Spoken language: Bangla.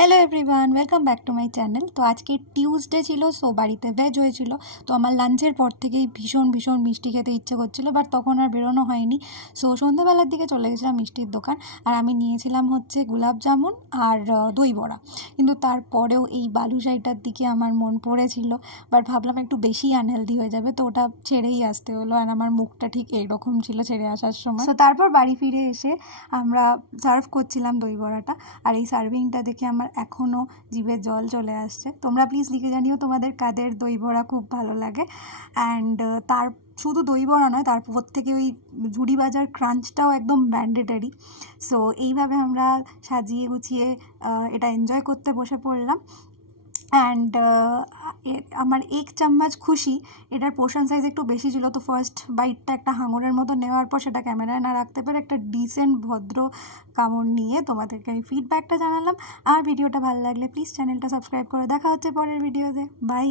Hello everyone, welcome back to my channel. তো আজকে টিউসডে ছিল, সো বাড়িতে ভেজ হয়েছিল। তো আমার লাঞ্চের পর থেকেই ভীষণ ভীষণ মিষ্টি খেতে ইচ্ছে করছিল, বাট তখন আর বেরোনো হয়নি। সো সন্ধ্যেবেলার দিকে চলে গেছিলাম মিষ্টির দোকান, আর আমি নিয়েছিলাম হচ্ছে গোলাপ জামুন আর দই বড়া। কিন্তু তারপরেও এই বালুশাহিটার দিকে আমার মন পড়েছিল, বাট ভাবলাম একটু বেশি আনহেলদি হয়ে যাবে, তো ওটা ছেড়েই আসতে হলো। আর আমার মুখটা ঠিক এইরকম ছিল ছেড়ে আসার সময়। সো তারপর বাড়ি ফিরে এসে আমরা সার্ভ করছিলাম দই বড়াটা, আর এই সার্ভিংটা দেখে আমার এখনও জিভে জল চলে আসছে। তোমরা প্লিজ লিখে জানিও তোমাদের কাদের দই বড়া খুব ভালো লাগে। অ্যান্ড তার শুধু দই বড়া নয়, তারপর থেকে ওই ঝুড়ি ভাজার ক্রাঞ্চটাও একদম ম্যান্ডেটারি। সো এইভাবে আমরা সাজিয়ে গুছিয়ে এটা এনজয় করতে বসে পড়লাম। অ্যান্ড আমার ১ চামচ খুশি, এটার পোর্শন সাইজ একটু বেশি ছিল। তো ফার্স্ট বাইটটা একটা হাঙরের মতো নেওয়ার পর সেটা ক্যামেরায় না রাখতে পেরে একটা ডিসেন্ট ভদ্র কামড় নিয়ে তোমাদেরকে আমি ফিডব্যাকটা জানালাম। আর ভিডিওটা ভালো লাগলে প্লিজ চ্যানেলটা সাবস্ক্রাইব করে দেখা হচ্ছে পরের ভিডিওতে। বাই।